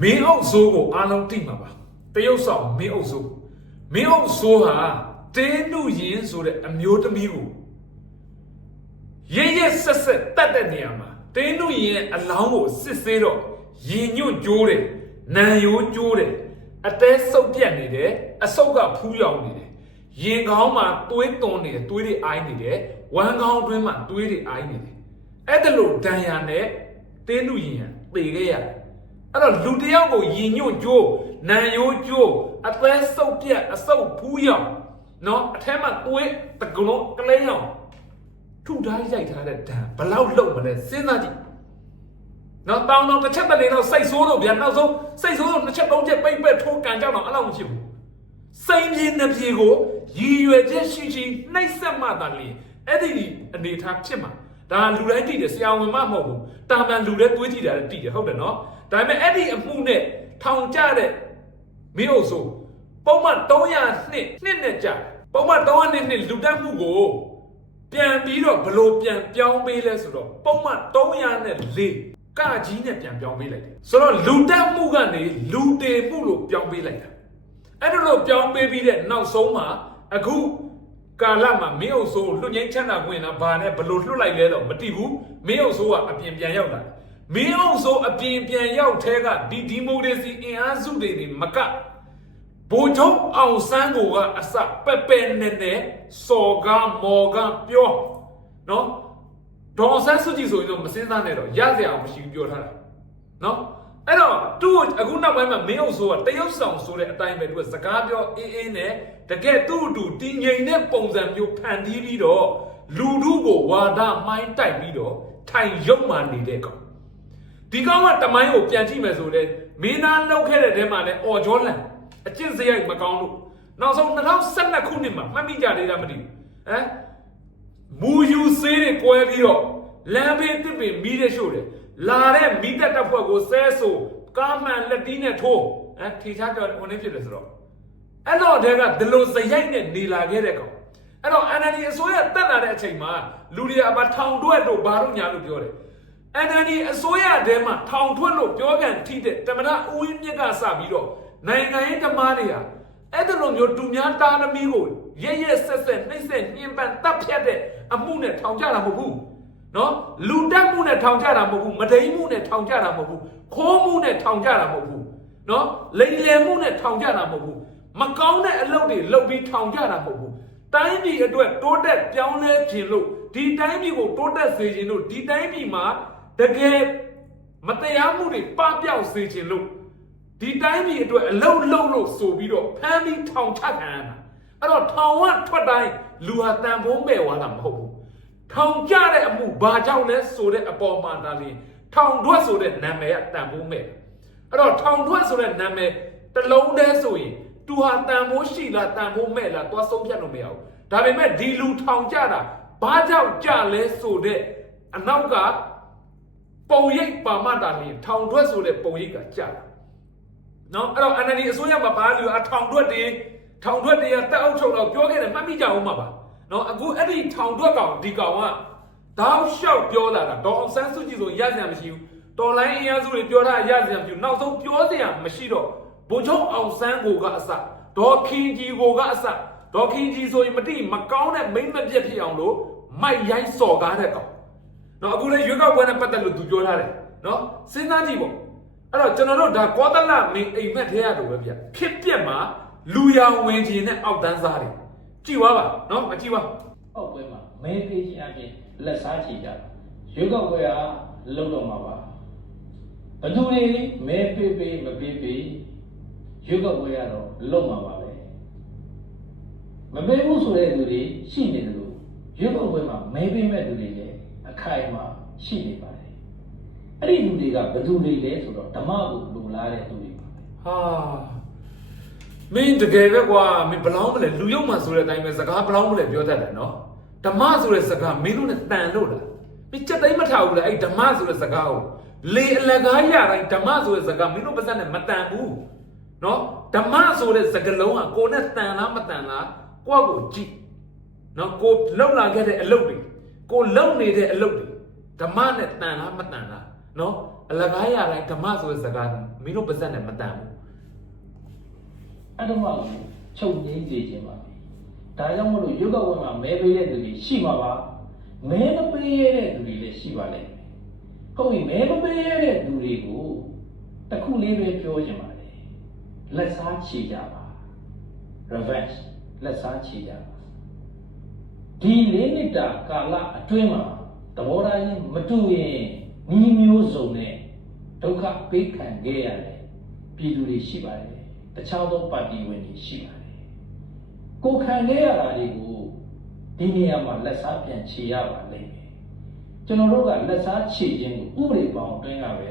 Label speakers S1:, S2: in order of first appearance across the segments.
S1: မင်းအုပ်စိုးကိုအားလုံးသိမှာပါတရုတ်ဆောင်မင်းအုပ်စိုးမင်းအုပ်စိုးဟာတင်းနုရင်ဆိုတဲ့အမျိုးသမီးကိုရရဆက်ဆက်တတ်တဲ့နေရာမှာတင်းနုရင်ရဲ့အလောင်းကိုစစ်ဆေးတော့ရင်ညွတ်ကြိုးတယ်နံရိုးကြိုးတယ်အတဲဆုပ်ပြတ်နေတယ်အဆုပ်ကဖူးရောင်နေတယ်ရင်ကောင်းမှာသွေးသွန်းနေတယ်သွေးတွေအိုင်းနေတယ်ဝမ်းကောင်းအတွင်းမှာသွေးတွေအိုင်းနေတယ်အဲ့ဒါလို့ဒဏ်ရာနဲ့တင်းနုရင်ဟန်ပေခဲ့ရတယ် အဲ့တော့လူတစ်ယောက်ကိုယင်ညွန့်ကြိုးနံရိုးကြိုးအသက်ဆုပ်ပြက်အဆုပ်ဖူးရောင်နော်အထက်မှာသွေးတကလုံးကလေးရောင်ထုထားရိုက်ထားတဲ့ဒဏ်ဘလောက်လုံမလဲစဉ်းစားကြည့်နော်တောင်းတော့တစ်ချက်တလေတော့စိတ်ဆိုးလို့ဗျာနောက်ဆုံးစိတ်ဆိုးလို့တစ်ချက်သုံးချက်ပိတ်ပက်ထိုးကန်ကြတော့အဲ့လောက်မရှိဘူးစိန်ပြေနှပြေကိုရည်ရွယ်ချက်ရှိရှိနှိပ်စက်မှသာလေအဲ့ဒီအနေထားဖြစ်မှာဒါလူတိုင်းတည်တယ်ဆရာဝန်မှမဟုတ်ဘူးတာမန်လူတွေတွေးကြည့်တာလည်းတည်တယ်ဟုတ်တယ်နော် ဒါပေမဲ့အဲ့ဒီအမှုနဲ့ထောင်ကြတဲ့မင်းအုပ်ဆိုပုံမှန်300နှစ်နှစ်နဲ့ကြာပုံမှန်300နှစ်နှစ်လူတက်မှုကိုပြန်ပြီးတော့ဘလို့ပြန်ပြောင်းပေးလဲဆိုတော့ပုံမှန်304ကကြီးနဲ့ပြန်ပြောင်းပေးလိုက်တယ်ဆိုတော့လူတက်မှုကနေလူတေမှုလို့ပြောင်းပေးလိုက်တာအဲ့ဒါလို့ပြောင်းပေးပြီးတဲ့နောက်ဆုံးမှာအခုကာလမှာမင်းအုပ်ဆိုးလွတ်ငင်းချမ်းသာခွင့်လားဘာနဲ့ဘလို့လွတ်လိုက်လဲတော့မသိဘူးမင်းအုပ်ဆိုးကအပြင်ပြန်ရောက်လာတယ် မင်းအုပ်ဆိုးအပြင်ပြန်ရောက်ထဲကဒီဒီမိုကရေစီအင်အားစုတွေနေမကဘိုလ်ချုပ်အောင်ဆန်းကိုကအစပက်ပက်နဲ့နဲ့စော်ကားမော်ကားပြောနော်ဒေါ်ဆန်းစုကြည်ဆိုရင်တော့မစင်းစားနဲ့တော့ရစရာမရှိဘူးပြောထားတာနော်အဲ့တော့သူ့ကိုအခုနောက်ပိုင်းမှာမင်းအုပ်ဆိုးကတရုတ်ဆောင်ဆိုတဲ့အတိုင်းပဲသူကစကားပြောအေးအေးနဲ့တကယ်သူ့အတူတည်ငြိမ်တဲ့ပုံစံမျိုးဖန်တီးပြီးတော့လူထုကိုဝါဒမိုင်းတိုက်ပြီးတော့ထိုင်ရုံမှနေတဲ့ကောင် ဒီကောင်ကတမိုင်းကိုပြန်ကြည့်မယ်ဆိုတော့မင်းသားလောက်ခဲ့တဲ့တဲမှာလဲအော်ဂျောလန်အကျင့်စရိုက်မကောင်းလို့နောက်ဆုံး2012ခုနှစ်မှာမှတ်မိကြသေးတာမသိဘူးဟမ်မူယူဆေးတွေကွဲပြီးတော့လမ်းဘေးတစ်ပင်မီးတဲ့ရှို့တယ်လာတဲ့မီးတက်တပ်ဖွဲ့ကိုဆဲဆိုကားမှန်လက်တီးနဲ့ထိုးဟမ်ထီချာတော့ဝင်နေဖြစ်တယ်ဆိုတော့အဲ့တော့တည်းကဒီလိုစရိုက်နဲ့နေလာခဲ့တဲ့ကောင်အဲ့တော့ NLD အစိုးရတက်လာတဲ့အချိန်မှာလူတွေအပထောင်တွက်တို့ဘာလို့ညာလို့ပြောတယ် NLD အစိုးရထဲမှာထောင်ထွက်လို့ပြောကန်ထိတဲ့တမနာဦးဝင်းမြင့်ကစပြီးတော့နိုင်ငံရေးဓမ္မတွေဟာအဲ့ဒီလိုမျိုးတူများတာသမီးကိုရဲရဲဆက်ဆက်နှိမ့်ဆက်ညှဉ်းပန်းတပ်ဖြတ်တဲ့အမှုနဲ့ထောင်ကြတာမဟုတ်ဘူးနော်လူတက်မှုနဲ့ထောင်ကြတာမဟုတ်ဘူးမဒိန်မှုနဲ့ထောင်ကြတာမဟုတ်ဘူးခိုးမှုနဲ့ထောင်ကြတာမဟုတ်ဘူးနော်လိမ်လည်မှုနဲ့ထောင်ကြတာမဟုတ်ဘူးမကောင်းတဲ့အလုပ်တွေလုပ်ပြီးထောင်ကြတာမဟုတ်ဘူးတိုင်းပြည်အတွက်တိုးတက်ပြောင်းလဲခြင်းလို့ဒီတိုင်းပြည်ကိုတိုးတက်စေခြင်းလို့ဒီတိုင်းပြည်မှာ တကယ်မတရားမှုတွေပပျောက်စေခြင်းလို့ဒီတိုင်းပြည်အတွက်အလုံးလုံးလို့ဆိုပြီးတော့ဖမ်းပြီးထောင်ချခံရတာအဲ့တော့ထောင်ဝထွက်တိုင်းလူဟာတန်ဖိုးမဲ့သွားတာမဟုတ်ဘူးထောင်ကြတဲ့အမှုဘာကြောင့်လဲဆိုတဲ့အပေါ်မှာဒါလင်းထောင်ထွက်ဆိုတဲ့နာမည်ကတန်ဖိုးမဲ့အဲ့တော့ထောင်ထွက်ဆိုတဲ့နာမည်တစ်လုံးတည်းဆိုရင်သူဟာတန်ဖိုးရှိလားတန်ဖိုးမဲ့လားသွားဆုံးဖြတ်လို့မရဘူးဒါပေမဲ့ဒီလူထောင်ကြတာဘာကြောင့်ကြလဲဆိုတဲ့အနောက်က ပုံရိပ်ပါမတာလင်းထောင်ထွက်ဆိုတဲ့ပုံရိပ်ကကြာတာနော်အဲ့တော့ NLD အစိုးရမှာဘာလို့အထောင်ထွက်တွေထောင်ထွက်တွေကတက်အုပ်ချုပ်တော့ပြောခဲ့တယ်မှတ်မိကြအောင်မှာပါနော်အခုအဲ့ဒီထောင်ထွက်ကောင်ဒီကောင်ကတောက်လျှောက်ပြောလာတာဒေါ်အောင်ဆန်းစုကြည်ဆိုရစရာမရှိဘူးတော်လိုင်းအင်အားစုတွေပြောထားရစရာမရှိဘူးနောက်ဆုံးပြောစရာမရှိတော့ဘုံချုပ်အောင်ဆန်းကိုကအစဒေါ်ခင်ကြီးကိုကအစဒေါ်ခင်ကြီးဆိုရင်မတိမကောင်းတဲ့မိမ့်မပြက်ဖြစ်အောင်လို့မိုက်ရိုင်းစော်ကားတဲ့ကောင် နော်အခုလည်းရွေးကောက်ပွဲနဲ့ပတ်သက်လို့သူပြောထားတယ်နော်စဉ်းစားကြည့်ပေါ့အဲ့တော့ကျွန်တော်တို့ဒါကောသလမင်းအိမ်မက်ထဲရတော့ပဲဗျဖြစ်ပြက်မှာလူရောင်ဝင်ခြင်းနဲ့အောက်တန်းစားတယ်ကြည့်သွားပါနော်မကြည့်ပါ
S2: အောက်ပွဲမှာမဲပေးခြင်းအပြင်လက်စားချီကြရွေးကောက်ပွဲကလုံတော့မှာပါဘယ်သူတွေမဲပေးပေးမပေးပေးရွေးကောက်ပွဲကတော့လုံမှာပါပဲမပေးဘူးဆိုတဲ့လူတွေရှိနေတယ်လို့ရွေးကောက်ပွဲမှာမဲပေးမဲ့သူတွေလည်း အခိုင်အမာရှိနေပါတယ်အဲ့ဒီလူတွေကဘယ်သူတွေလဲဆိုတော့ဓမ္မကိုလူလားတဲ့သူတွေပါပဲ
S1: ဟာမင်းတကယ်ပဲကွာမင်းဘလောင်းမလဲလူယုံမှဆိုတဲ့အတိုင်းပဲစကားဘလောင်းမလဲပြောတတ်တယ်နော်ဓမ္မဆိုတဲ့စကားမင်းတို့နဲ့တန်လို့လားမင်းစက်သိမ်းမထားဘူးလားအဲ့ဓမ္မဆိုတဲ့စကားကိုလေအလကားရတိုင်းဓမ္မဆိုတဲ့စကားမင်းတို့ပါစက်နဲ့မတန်ဘူးနော်ဓမ္မဆိုတဲ့စကားလုံးကကိုယ်နဲ့တန်လားမတန်လားကိုယ့်ကိုကြည့်နော်ကိုလုံလာခဲ့တဲ့အလုပ်တွေ ကိုလုံနေတဲ့အလုပ်တွေဓမ္မနဲ့တန်လားမတန်လားနော်အလကားရတိုင်းဓမ္မဆိုတဲ့စကားမင်းတို့ပါဇက်နဲ့မတန်ဘူး
S2: အဲ့တော့မှချုပ်ငိမ့်စေခြင်းပါပဲဒါကြောင့်မလို့ရုပ်ကဝဲမှာမဲပေးတဲ့သူတွေရှိမှာပါမဲမပေးရတဲ့သူတွေလည်းရှိပါလိမ့်မယ်ဟုတ်ပြီမဲမပေးရတဲ့သူတွေကိုတစ်ခုလေးပဲပြောချင်ပါတယ်လက်စားချေကြပါ revenge လက်စားချေကြပါ ဒီလေးနှစ်တာကာလအတွင်းမှာသဘောထားချင်းမတူရင်ဤမျိုးစုံနဲ့ဒုက္ခပေးခံခဲ့ရတဲ့ပြည်သူတွေရှိပါတယ်တခြားသောပါတီဝင်တွေရှိပါတယ်ကိုခံခဲ့ရတာတွေကိုဒီနေရာမှာလက်စားပြန်ချေရပါလိမ့်မယ်ကျွန်တော်တို့ကလက်စားချေခြင်းကိုဥပဒေပေါင်းအတွင်းကပဲ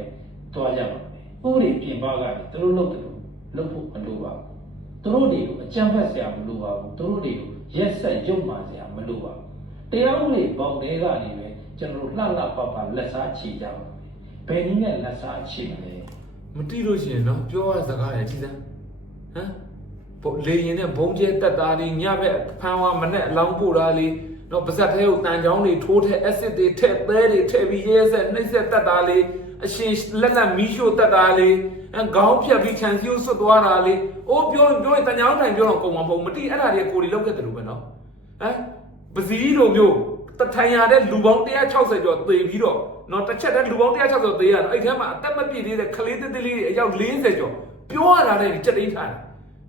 S2: တွားကြပါမယ်ဥပဒေပြင်ပကလည်းသူတို့လုပ်တယ်လို့လုပ်ဖို့မလိုပါဘူးသူတို့တွေကိုအကြမ်းဖက်စရာမလိုပါဘူးသူတို့တွေကို ရက်ဆက်ရုပ်မာစရာမလိုပါဘူးတရားဥပဒေပေါင်းတွေကနေပဲကျွန်တော်တို့လှလှပပလက်စားချေကြပါမယ်ဘယ်နည်းနဲ့လက်စားချေမလဲ
S1: မတိလို့ရှိရင်တော့ပြောရတဲ့စကားရကြည့်စမ်းဟမ်ပေါ့လေရင်နဲ့ဘုံကျဲတက်တာလေးညဘက်ဖမ်းဝါမနဲ့အလောင်းပို့တာလေးတော့ပါဇက်သေးကိုတန်ချောင်းတွေထိုးထဲ acid တွေထည့်သဲတွေထည့်ပြီးရဲဆက်နှိမ့်ဆက်တက်တာလေး အရှင်လက်လက်မီးရှို့တက်တာလေးအခေါင်းဖြတ်ပြီးခြံစည်းကိုဆွတ်သွားတာလေးအိုးပြောရင်ပြောရင်တန်ချောင်းထိုင်ပြောတော့ကုန်မှာမဟုတ်ဘူးမတိအဲ့ဒါတွေကကိုယ်တွေလောက်ခဲ့တယ်လို့ပဲနော်ဟမ်ပစည်းလိုမျိုးတထိုင်ရတဲ့လူပေါင်း160ကျော်သေပြီးတော့နော်တစ်ချက်တည်းလူပေါင်း160သေရတော့အဲ့ထဲမှာအသက်မပြည့်သေးတဲ့ကလေးသေးသေးလေးတွေအယောက်40ကျော်ပြောရတာလည်းကြက်တိထားတယ်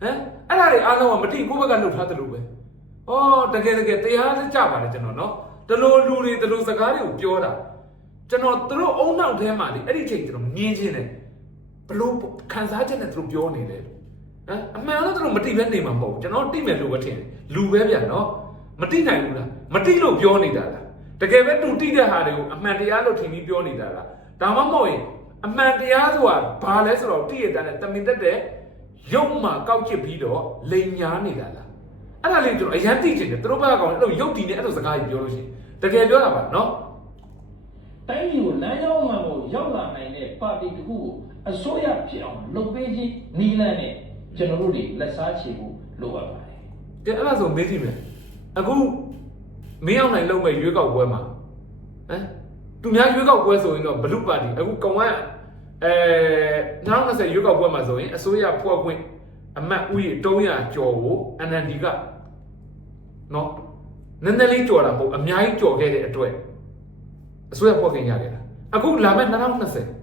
S1: ဟမ်အဲ့ဒါတွေအားလုံးကမတိကိုယ့်ဘက်ကလှုပ်ထားတယ်လို့ပဲဩတကယ်တကယ်တရားစကြပါတယ်ကျွန်တော်နော်တလို့လူတွေတလို့စကားတွေကိုပြောတာ ကျွန်တော်သူတို့အုံနောက်ထဲမှာလေအဲ့ဒီချိန်ကျွန်တော်မြင်ချင်းတယ်ဘလို့ခံစားချက်နဲ့သူတို့ပြောနေတယ်ဟမ်အမှန်တော့သူတို့မတိပဲနေမှာမဟုတ်ဘူးကျွန်တော်တိမယ်လို့ပဲထင်တယ်လူပဲဗျာနော်မတိနိုင်ဘူးလားမတိလို့ပြောနေတာလားတကယ်ပဲတူတိတဲ့ဟာတွေကိုအမှန်တရားလို့ထင်ပြီးပြောနေတာလားဒါမှမဟုတ်ရင်အမှန်တရားဆိုတာဘာလဲဆိုတော့တိရတဲ့တမင်တက်တဲ့ရုပ်မှာကောက်ချစ်ပြီးတော့လိန်ညာနေတာလားအဲ့ဒါလေးကျွန်တော်အရင်သိချင်တယ်သူတို့ဘက်ကကောင်အဲ့လိုရုပ်တည်နေအဲ့လိုစကားကြီးပြောလို့ရှိရင်တကယ်ပြောတာပါနော်
S2: တိုင်းပြည်ကိုလမ်းကြောင်းမှန်ကိုရောက်လာနိုင်တဲ့ပါတီတစ်ခုကိုအစိုးရဖြစ်အောင်လုပ်ပေးခြင်းနီးလန်းနဲ့ကျွန်တော်တို့တွေလက်စားချေဖို့လိုအပ်ပါတယ်
S1: ကဲအဲ့ဒါဆိုမေးကြည့်မယ်အခုမင်းအောင်နိုင်လုံးမဲ့ရွေးကောက်ပွဲမှာဟမ်သူများရွေးကောက်ပွဲဆိုရင်တော့ဘလူပါတီအခုကောင်ကအဲ2020ရွေးကောက်ပွဲမှာဆိုရင်အစိုးရဖွဲ့ခွင့်အမတ်ဦးရေ300ကျော်ကို NND ကနော်နည်းနည်းလေးကျော်တာမဟုတ်အများကြီးကျော်ခဲ့တဲ့အတွက် အစိုးရဖွဲ့ခွင့်ရခဲ့တာအခုလာမဲ့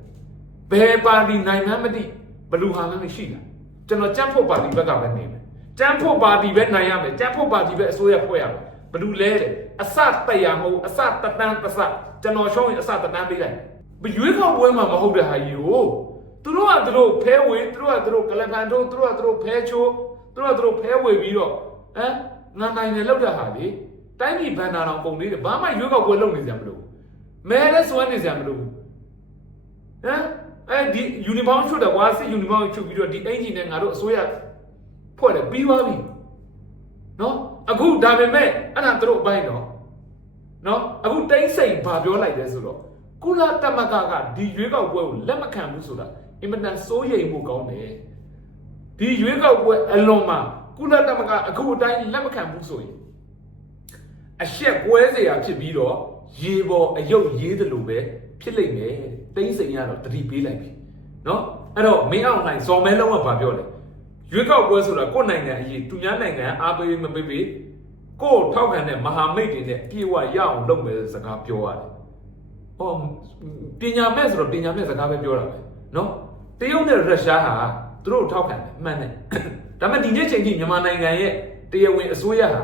S1: 2020ဘယ်ပါတီနိုင်ငံမသိဘလူဟာလည်းရှိတာကျွန်တော်ကြက်ဖို့ပါတီဘက်ကပဲနေမယ်ကျန်းဖို့ပါတီပဲနိုင်ရမယ်ကျန်းဖို့ပါတီပဲအစိုးရဖွဲ့ရမယ်ဘယ်သူလဲတဲ့အစတက်ရမဟုတ်အစတတန်းတစကျွန်တော်ရှောင်းရင်အစတတန်းပေးလိုက်ဘရွေးကောက်ပွဲမှာမဟုတ်တဲ့ဟာကြီးကိုသူတို့ကသူတို့ဖဲဝေသူတို့ကသူတို့ကလကန်တို့သူတို့ကသူတို့ဖဲချိုးသူတို့ကသူတို့ဖဲဝေပြီးတော့ဟမ်ငါနိုင်တယ်လောက်တဲ့ဟာလေတိုင်းပြည်ဘန်နာတော်ပုံလေးတယ်ဘာမှရွေးကောက်ပွဲလုပ်နေကြမလို့ မဲလဲစွမ်းနေကြမလို့ဟမ်အဲဒီယူနီဖောင်းချွတ်တယ်ကွာစစ်ယူနီဖောင်းချွတ်ပြီးတော့ဒီအင်ဂျင်နဲ့ငါတို့အစိုးရ ဖွဲ့တယ်ပြီးသွားပြီနော်အခုဒါပေမဲ့အဲ့ဒါသူတို့အပိုင်းတော့နော်အခုတိမ့်စိန်ဘာပြောလိုက်လဲဆိုတော့ကုလတမကကဒီရွေးကောက်ပွဲကိုလက်မခံဘူးဆိုတာအင်မတန်စိုးရိမ်မှုကောင်းတယ်ဒီရွေးကောက်ပွဲအလွန်မှာကုလတမကအခုအတိုင်းလက်မခံဘူးဆိုရင်အရှက်ကွဲเสียဖြစ်ပြီးတော့ ရေပေါ်အယုတ်ရေးတယ်လို့ပဲဖြစ်လိမ့်မယ်တိမ့်စိန်ကတော့တတိပေးလိုက်ပြီနော်အဲ့တော့မင်းအောင်နိုင်ဇော်မဲလုံးကဘာပြောလဲရွေးကောက်ပွဲဆိုတာကိုယ့်နိုင်ငံအရေးသူများနိုင်ငံအားပေးမပေးပေးကိုယ့်ထောက်ခံတဲ့မဟာမိတ်တွေနဲ့ပြေဝရအောင်လုပ်မယ်စကားပြောရတယ်။အော်ပညာမဲ့ဆိုတော့ပညာမဲ့စကားပဲပြောတာပဲနော်။တရုတ်နဲ့ရုရှားဟာသူတို့ထောက်ခံတယ်မှန်တယ်။ဒါပေမဲ့ဒီနေ့ချိန်ထိမြန်မာနိုင်ငံရဲ့တရားဝင်အစိုးရဟာ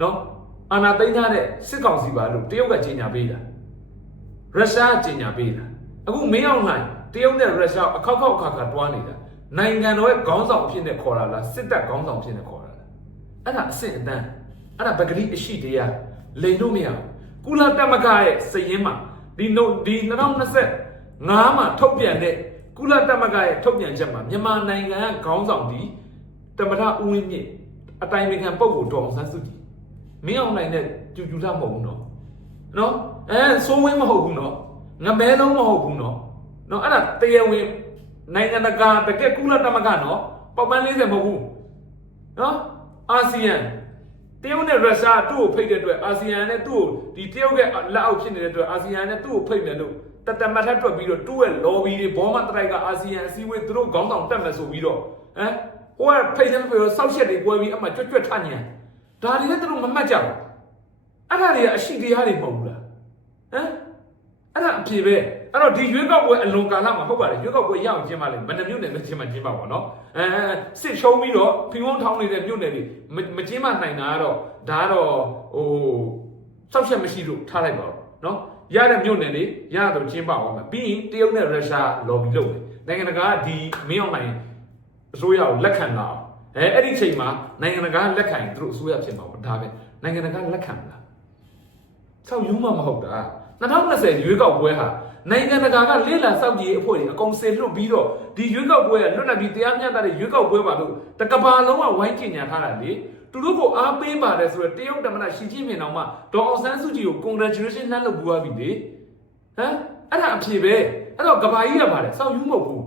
S1: နော် အာဏာသိမ်းထားတဲ့စစ်ကောင်စီပါလို့တရုတ်ကကြေညာပေးတာ။ရုရှားကြေညာပေးတာ။အခုမင်းအောင်လှိုင်တရုတ်နဲ့ရုရှားအခောက်ခောက်အခါခါတွားနေတာ။နိုင်ငံတော်ရဲ့ခေါင်းဆောင်အဖြစ်နဲ့ခေါ်တာလားစစ်တပ်ခေါင်းဆောင်အဖြစ်နဲ့ခေါ်တာလားအဲ့ဒါအစစ်အတန်းအဲ့ဒါပဂရိအရှိတရားလိန်လို့မရဘူးကုလတမကရဲ့စည်ရင်းမှာဒီနိုဒီ2025မှာထုတ်ပြန်တဲ့ကုလတမကရဲ့ထုတ်ပြန်ချက်မှာမြန်မာနိုင်ငံကခေါင်းဆောင်ဒီတမထဦးဝင်းမြင့်အတိုင်ပင်ခံပုဂ္ဂိုလ်တော်အောင်ဆန်းစုကြည် မင်းအောင်နိုင်တဲ့ကျူကျူထမဟုတ်ဘူးနော်နော်အဲစိုးဝင်းမဟုတ်ဘူးနော်ငမဲလုံးမဟုတ်ဘူးနော်နော်အဲ့ဒါတရားဝင်နိုင်ငံတကာတကယ်ကုလသမဂ္ဂနော်ပေါက်ပန်း40မဟုတ်ဘူးနော်အာဆီယံတရုတ်နဲ့ရုရှားသူ့ကိုဖိတ်တဲ့အတွက်အာဆီယံနဲ့သူ့ကိုဒီတရုတ်ရဲ့လက်အောက်ဖြစ်နေတဲ့အတွက်အာဆီယံနဲ့သူ့ကိုဖိတ်မယ်လို့တတမတ်ထက်တွက်ပြီးတော့တူရဲ့ lobby တွေဘောမတရိုက်ကအာဆီယံအစည်းအဝေးသူတို့ခေါင်းဆောင်တက်မယ်ဆိုပြီးတော့ဟမ်ဟိုကဖိတ်တယ်ဖေရောစောက်ချက်တွေပွဲပြီးအမှကြွတ်ကြွတ်ထညံ ဒါတွေလည်းသူတို့မမှတ်ကြဘူးအဲ့ဒါတွေကအရှိတရားတွေမဟုတ်ဘူးလားဟမ်အဲ့ဒါအဖြစ်ပဲအဲ့တော့ဒီရွေးကောက်ပွဲအလွန်ကာလမှာဟုတ်ပါတယ်ရွေးကောက်ပွဲရအောင်ကျင်းပါလိမ့်မနှမြို့နယ်နဲ့ကျင်းပါကျင်းပါပါနော်အဲစစ်ရှုံးပြီးတော့ဖီဝုန်းထောင်းနေတဲ့မြို့နယ်တွေမကျင်းမနိုင်တာကတော့ဒါကတော့ဟိုစောက်ချက်မရှိလို့ထားလိုက်ပါတော့နော်ရတဲ့မြို့နယ်တွေရတော့ကျင်းပါအောင်မယ်ပြီးရင်တရုတ်နဲ့ရုရှား lobby လုပ်တယ်နိုင်ငံတကာကဒီမင်းအောင်နိုင်အစိုးရကိုလက်ခံလာအောင် အဲအဲ့ဒီချိန်မှာနိုင်ငံတကာလက်ခံရင်သူတို့အစိုးရဖြစ်မှာပေါ့ဒါပဲနိုင်ငံတကာလက်ခံမလားဆောက်ယူမှမဟုတ်တာ2020ရွေးကောက်ပွဲဟာနိုင်ငံတကာကလေ့လာစောင့်ကြည့်ရေးအဖွဲ့တွေအကုန်ဆင်လွတ်ပြီးတော့ဒီရွေးကောက်ပွဲကလွတ်လပ်ပြီးတရားမျှတတဲ့ရွေးကောက်ပွဲပါလို့တကဘာလုံးကဝိုင်းကျင်ညာထားတာလေသူတို့ကိုအားပေးပါတယ်ဆိုတော့တရုတ်တမန်ရှီချင်းမြင်အောင်မှဒေါ်အောင်ဆန်းစုကြည်ကို congratulation နှမ်းလုပ်ပူသွားပြီလေဟမ်အဲ့ဒါအဖြေပဲအဲ့တော့ကဘာကြီးကပါတယ်စောက်ယူမဟုတ်ဘူး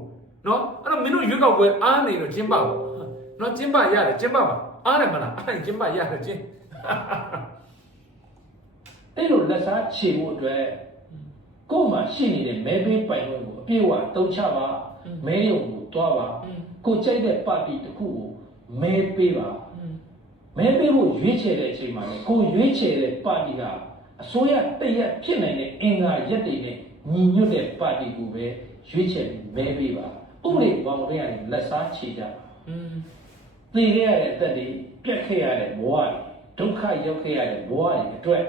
S1: နော်အဲ့တော့မင်းတို့ရွေးကောက်ပွဲအားနေတော့ကျင်းပပါ နော်ကျင်းပရတယ်ကျင်းပပါအားတယ်မလားအဲ့ကျင်းပရတယ်ကျင်း
S2: အဲ့လိုလက်စားခြေဖို့အတွက်ကိုယ်မှာရှိနေတဲ့မဲပေးပိုင်ခွင့်ကိုအပြည့်အဝတုံးချပါမဲရုံကိုတွားပါကိုကြိုက်တဲ့ပါတီတစ်ခုကိုမဲပေးပါမဲပေးဖို့ရွေးချယ်တဲ့အချိန်မှာလေကိုရွေးချယ်တဲ့ပါတီကအစိုးရတရက်ဖြစ်နိုင်တဲ့အင်္ဂါရက်တွေနဲ့ညီညွတ်တဲ့ပါတီကိုပဲရွေးချယ်ပြီးမဲပေးပါဥပဒေဘောင်တွေကနေလက်စားခြေကြပါ
S1: อืม
S2: သိခဲ့ရတဲ့အသက်တွေပြက်ခဲ့ရတဲ့ဘဝတွေဒုက္ခရောက်ခဲ့ရတဲ့ဘဝတွေအတွက်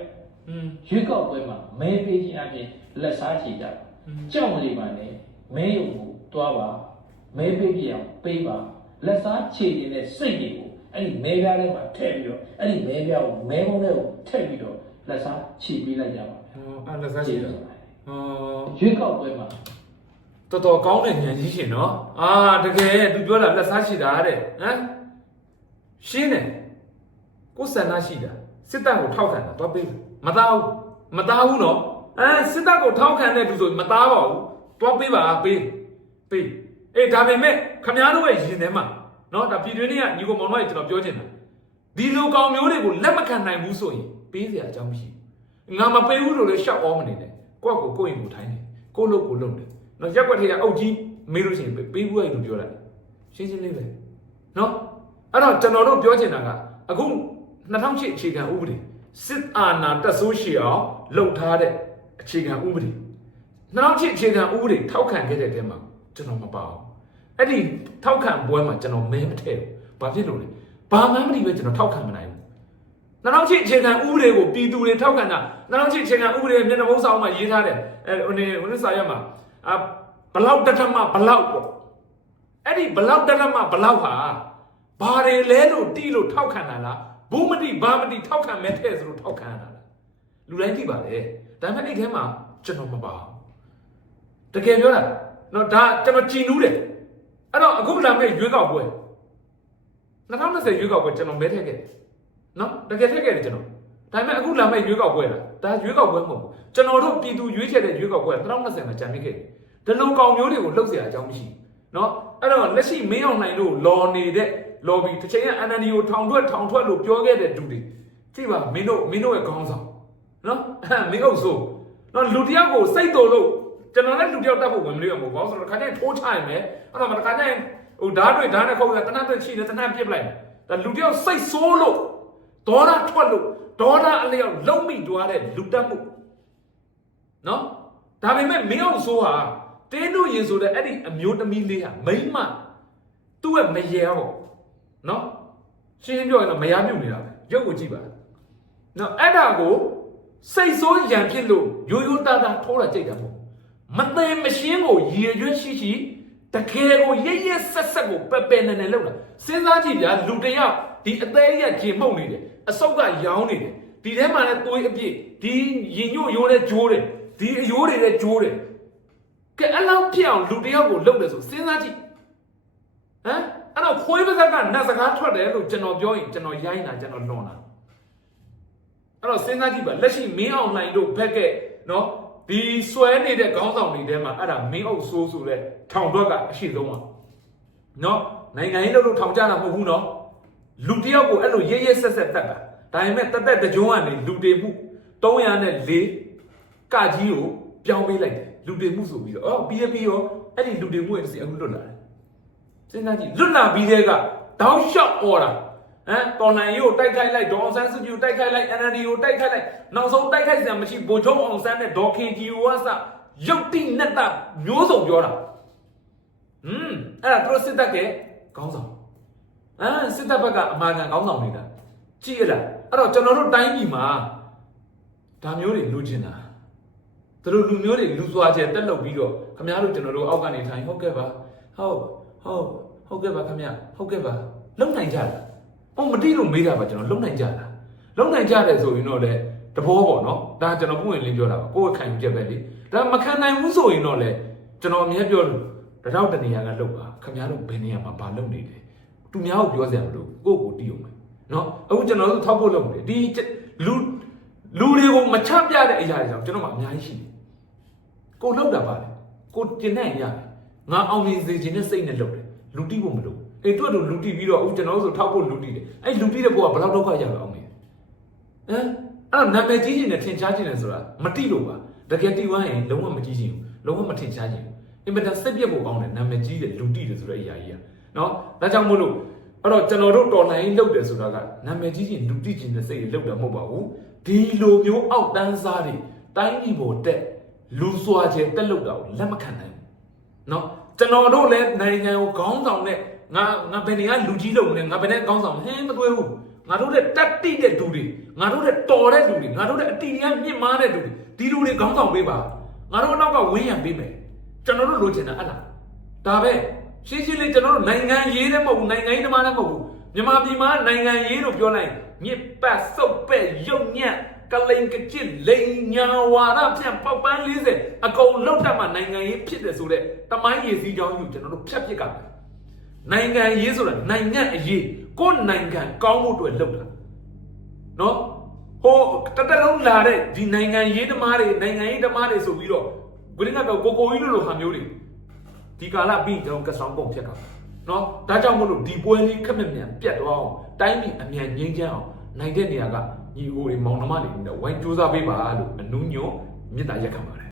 S1: อืม
S2: ရွေးကောက်ပွဲမှာမဲပေးခြင်းအပြင်လက်စားချေကြပါကြောက်မလေးပါနဲ့မဲရုံကိုတွားပါမဲပေးပြအောင်ပေးပါလက်စားချေနေတဲ့စိတ်တွေကိုအဲ့ဒီမဲပြားထဲမှာထည့်ပြီးတော့အဲ့ဒီမဲပြားကိုမဲကုန်းထဲကိုထည့်ပြီးတော့လက်စားချေပေးလိုက်ကြပါဗျာ
S1: ဟောအဲ့လက်စားရှိတာဟော
S2: ရွေးကောက်ပွဲမှာ
S1: တော်တော်ကောင်းတဲ့ဉာဏ်ကြီးရှင်နော်အာတကယ်သူပြောတာလက်စားရှိတာတဲ့ဟမ် ရှင်းတယ်ကိုယ်ဆန္ဒရှိတာစစ်တပ်ကိုထောက်ခံတာတော့ပေးမသားဘူးမသားဘူးနော်အဲစစ်တပ်ကိုထောက်ခံတဲ့သူဆိုမသားပါဘူးတော့ပေးပါပေးပေးအေးဒါပေမဲ့ခမားတို့ရဲ့ရင်ထဲမှာနော်ဒါပြည်တွင်းတွေကညီကိုမောင်တို့ကကျွန်တော်ပြောချင်တာဒီလိုကောင်မျိုးတွေကိုလက်မခံနိုင်ဘူးဆိုရင်ပေးစရာအကြောင်းမရှိဘူးငါမပေးဘူးလို့လည်းရှောက်အောင်မနေနဲ့ကိုယ့်ကိုကိုယ့်ရင်ကိုထိုင်းတယ်ကိုယ့်လို့ကိုယ်လုပ်တယ်နော်ရက်ွက်ထေကအုပ်ကြီးမေးလို့ရှိရင်ပေးဘူးအဲ့လိုပြောလိုက်ရှင်းရှင်းလေးပဲနော် အဲ့တော့ကျွန်တော်တို့ပြောချင်တာကအခု2008အခြေခံဥပဒေစစ်အာဏာတက်ဆိုးရှိအောင်လှုပ်ထားတဲ့အခြေခံဥပဒေ2008အခြေခံဥပဒေထောက်ခံခဲ့တဲ့တဲမှာကျွန်တော်မပါဘူးအဲ့ဒီထောက်ခံပွဲမှာကျွန်တော်မဲမထည့်ဘူးဘာဖြစ်လို့လဲဘာမှမသိပဲကျွန်တော်ထောက်ခံမနိုင်ဘူး2008အခြေခံဥပဒေကိုပြည်သူတွေထောက်ခံတာ2008အခြေခံဥပဒေရဲ့မျက်နှာဖုံးဆောင်မှာရေးထားတယ်အဲဟိုနေဟိုနေစာရွက်မှာအာဘလောက်တထမဘလောက်ပေါ့အဲ့ဒီဘလောက်တထမဘလောက်ဟာ ဘာတွေလဲလို့တီးလို့ထောက်ခံတာလားဘူးမတိဘာမတိထောက်ခံမဲထဲဆိုလို့ထောက်ခံရတာလားလူတိုင်းသိပါလေဒါပေမဲ့အဲ့ထဲမှာကျွန်တော်မပါဘူးတကယ်ပြောတာနော်ဒါကျွန်တော်ကြည်နူးတယ်အဲ့တော့အခုလာမယ့်ရွေးကောက်ပွဲ2020ရွေးကောက်ပွဲကျွန်တော်မဲထည့်ခဲ့တယ်နော်တကယ်ထည့်ခဲ့တယ်ကျွန်တော်ဒါပေမဲ့အခုလာမယ့်ရွေးကောက်ပွဲလားဒါရွေးကောက်ပွဲမဟုတ်ဘူးကျွန်တော်တို့ပြည်သူရွေးချယ်တဲ့ရွေးကောက်ပွဲ2020မှာကြံနေခဲ့တယ်ဒီလိုကောင်မျိုးတွေကိုလှုပ်เสียအကြောင်းမရှိဘူးနော်အဲ့တော့လက်ရှိမင်းအောင်နိုင်လို့လော်နေတဲ့ lobby တစ်ချိန်က NND ကိုထောင်ထွက်ထောင်ထွက်လို့ပြောခဲ့တဲ့သူတွေကြည့်ပါမင်းတို့မင်းတို့ရဲ့ခေါင်းဆောင်နော်အဲ့မင်းအုပ်ဆိုနော်လူတယောက်ကိုစိတ်တော်လို့ကျွန်တော်လည်းလူတယောက်တတ်ဖို့ဝင်မလို့ရမို့ဘောဆိုတော့ခါကျရင်ထိုးချရင်ပဲအဲ့တော့မတခါကျရင်ဟိုဓာတ်တွေဓာတ်နဲ့ခုတ်တာတနတ်တွေချိနေတနတ်ပြစ်ပလိုက်ဒါလူတယောက်စိတ်ဆိုးလို့ဒေါသထွက်လို့ဒေါသအလျောက်လုံးမိသွားတဲ့လူတက်မှုနော်ဒါပေမဲ့မင်းအောင်ဆိုးဟာတင်းတို့ရင်ဆိုတဲ့အဲ့ဒီအမျိုးသမီးလေးဟာမိမသူ့ရဲ့မရေဟော နော်ရှင်းရှင်းပြောရင်တော့မရပြုတ်နေတာပဲရုပ်ကိုကြည့်ပါနော်အဲ့ဒါကိုစိတ်ဆိုးရံဖြစ်လို့ရိုးရိုးသားသားထိုးတာကြိတ်တာပေါ့မသိမရှင်းကိုရည်ရွယ်ရှိရှိတကယ်ကိုရရဆက်ဆက်ကိုပက်ပယ်နေနေလောက်တာစဉ်းစားကြည့်ဗျာလူတစ်ယောက်ဒီအသေးရဂျင်မှုတ်နေတယ်အဆုတ်ကရောင်းနေတယ်ဒီထဲမှာလည်းသွေးအပြည့်ဒီရင်ညွတ်ရိုးတဲ့ဂျိုးတယ်ဒီအယိုးတွေလည်းဂျိုးတယ်ကဲအဲ့လောက်ဖြစ်အောင်လူတစ်ယောက်ကိုလုပ်တယ်ဆိုစဉ်းစားကြည့်ဟမ် အဲ့တော့ခွေးပါးစက်ကနတ်စကားထွက်တယ်လို့ကျွန်တော်ပြောရင်ကျွန်တော်ရိုင်းတာကျွန်တော်လွန်တာအဲ့တော့စဉ်းစားကြည့်ပါလက်ရှိမင်းအောင်လှိုင်တို့ဘက်ကနော်ဒီဆွဲနေတဲ့ခေါင်းဆောင်တွေထဲမှာအဲ့ဒါမင်းအုပ်ဆိုးဆိုတဲ့ထောင်ဘက်ကအရှိဆုံးပါနော်နိုင်ငံရေးလို့လို့ထောင်ကြတာမဟုတ်ဘူးနော်လူတစ်ယောက်ကိုအဲ့လိုရဲရဲဆက်ဆက်တက်တာဒါပေမဲ့တက်တက်တကြုံကနေလူတေမှု304ကကြီးကိုပြောင်းပေးလိုက်တယ်လူတွေမှုဆိုပြီးတော့အော်ပြီးရပြီးရောအဲ့ဒီလူတွေမှုရဲ့တစ်စီအခုလွတ်လာတယ် စဉ်းစားကြည့်လွတ်လာပြီးတဲ့ကတောင်းလျှောက်អော်တာဟမ်တော်လိုင်းရိုးတိုက်ခိုက်လိုက်ဒေါအောင်ဆန်းစုကြည်ကိုတိုက်ခိုက်လိုက် NLD ကိုတိုက်ခိုက်လိုက်နောက်ဆုံးတိုက်ခိုက်စရာမရှိဗိုလ်ချုပ်အောင်ဆန်းနဲ့ဒေါ်ခင်ကြည်ဝါစရုပ်တိနဲ့တာမျိုးစုံပြောတာဟွန်းအဲ့ဒါသူတို့စစ်တပ်ကခေါင်းဆောင်ဟမ်စစ်တပ်ဘက်ကအမာခံခေါင်းဆောင်နေတာကြည့်ရလားအဲ့တော့ကျွန်တော်တို့တိုင်းပြည်မှာဒါမျိုးတွေလူကျင်တာသူတို့လူမျိုးတွေလူစွာကျဲတက်လုပ်ပြီးတော့ခမရတို့ကျွန်တော်တို့အောက်ကနေထိုင်ဟုတ်ကဲ့ပါဟုတ် ဟုတ်ဟုတ်ကဲ့ပါခမရဟုတ်ကဲ့ပါလုံနိုင်ကြလားဟောမတိလို့မေးတာပါကျွန်တော်လုံနိုင်ကြလားလုံနိုင်ကြတယ်ဆိုရင်တော့လေတဘောပေါ့နော်ဒါကျွန်တော်ပုံဝင်လင်းပြောတာပါကိုယ့်ခံယူချက်ပဲလေဒါမခံနိုင်ဘူးဆိုရင်တော့လေကျွန်တော်အမြဲပြောလို့တရောက်တနေရာကလုံပါခမရတို့ဘယ်နေရာမှာဘာလုံနေလဲသူများကိုပြောစရာမလိုကိုယ့်ကိုတီးအောင်မယ်နော်အခုကျွန်တော်တို့ထောက်ဖို့လုပ်နေဒီလူလူတွေကိုမချပြတဲ့အရာတွေကြောင့်ကျွန်တော်မှအများကြီးရှိတယ်ကိုလောက်တာပါလေကိုတင်နိုင်ရတယ် ငါအောင်မြင်စေခြင်းနဲ့စိတ်နဲ့လုပ်တယ်လူတိဖို့မလုပ်အေးတွတ်တို့လူတိပြီးတော့အခုကျွန်တော်တို့ဆိုထောက်ဖို့လူတိတယ်အဲ့လူတိတဲ့ဘောကဘယ်လောက်ဒုက္ခရပါအောင်လဲဟမ်အဲ့တော့နာမည်ကြီးခြင်းနဲ့ထင်ရှားခြင်းနဲ့ဆိုတာမတိလို့ပါတကယ်တိဝိုင်းရင်လုံးဝမကြီးခြင်းဘူးလုံးဝမထင်ရှားခြင်းဘူးအင်မတန်စိတ်ပြတ်ဖို့ကောင်းတယ်နာမည်ကြီးတယ်လူတိတယ်ဆိုတဲ့အရာကြီးอ่ะနော်ဒါကြောင့်မို့လို့အဲ့တော့ကျွန်တော်တို့တော်လိုင်းလုပ်တယ်ဆိုတာကနာမည်ကြီးခြင်းလူတိခြင်းနဲ့စိတ်ရလုပ်တာမဟုတ်ပါဘူးဒီလိုမျိုးအောက်တန်းစားတွေတိုင်းပြည်ပေါ်တက်လူစွာခြင်းတက်လို့တော့လက်မခံနိုင်ဘူး နော်ကျွန်တော်တို့လည်းနိုင်ငံကိုခေါင်းဆောင်နဲ့ငါငါဘယ်နေကလူကြီးလုံးလဲငါဘယ်နဲ့ခေါင်းဆောင်ဟင်းမသွေးဘူးငါတို့တဲ့တတ်တိတဲ့လူတွေငါတို့တဲ့တော်တဲ့လူတွေငါတို့တဲ့အတီးရမြင့်မားတဲ့လူတွေဒီလူတွေခေါင်းဆောင်ပေးပါငါတို့နောက်ကဝင်းရံပေးမယ်ကျွန်တော်တို့လိုချင်တာအဲ့ဒါဒါပဲရှင်းရှင်းလေးကျွန်တော်တို့နိုင်ငံရေးတဲ့မဟုတ်ဘူးနိုင်ငံရေးတမားလည်းမဟုတ်ဘူးမြန်မာပြည်မှာနိုင်ငံရေးလို့ပြောလိုက်မြစ်ပတ်စုပ်ပဲ့ရုပ်ညံ့ ကလိန်ကကြစ်လိန်ညာဝါဒဖြန့်ပေါက်ပန်း40အကုန်လောက်တတ်မှနိုင်ငံရေးဖြစ်တယ်ဆိုတော့တမိုင်းရည်စည်းကြောင်းယူကျွန်တော်တို့ဖြတ်ပစ်ကြမယ်နိုင်ငံရေးဆိုတာနိုင်ငံအရေးကိုယ်နိုင်ငံကောင်းမှုတွေလုပ်တာနော်ဟိုတတလုံးလာတဲ့ဒီနိုင်ငံရေးသမားတွေနိုင်ငံရေးသမားတွေဆိုပြီးတော့ဂရင်းကတော့ကိုကိုကြီးလိုလိုဟာမျိုးတွေဒီကာလပြီးကျွန်တော်ကဆောင်ပုံဖြတ်ကြမယ်နော်ဒါကြောင့်မို့လို့ဒီပွဲလေးခက်မြက်မြန်ပြတ်သွားအောင်တိုင်းပြည်အမြန်ငြိမ်းချမ်းအောင်နိုင်တဲ့နေရာက ညီကိုတွေမောင်နှမတွေနဲ့ဝိုင်းကြိုးစားပေးပါလို့အနူးညွတ်မေတ္တာရက်ခံပါတယ်